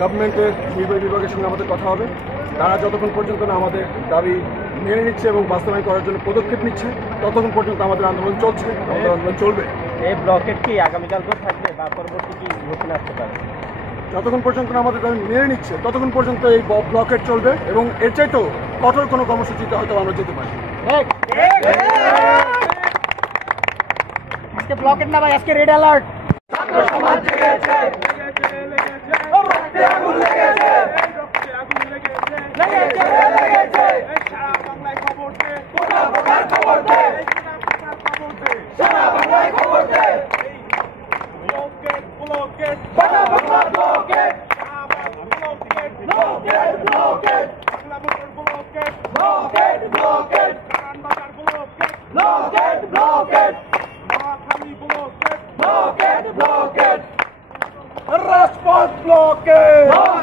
গভর্নমেন্টের নির্বাহী বিভাগের সঙ্গে আমাদের কথা হবে। তারা যতক্ষণ পর্যন্ত না আমাদের দাবি মেনে নিচ্ছে এবং বাস্তবায়ন করার জন্য পদক্ষেপ নিচ্ছে ততক্ষণ পর্যন্ত আমাদের আন্দোলন চলছে, আমাদের আন্দোলন চলবে। এই ব্লকেট কি আগামীকালকেও থাকবে বা পরবর্তী কি ঘোষণা আসতে পারে? যতক্ষণ পর্যন্ত আমাদের দাবি মেনে নিচ্ছে ততক্ষণ পর্যন্ত এই ব্লকেট চলবে এবং এর চাইতেও কঠোর কোনো কর্মসূচিতে হয়তো আমরা যেতে পারি। আজকে ব্লকেট না ভাই, আজকে রেড অ্যালার্ট। রাজপথ ব্লকেট।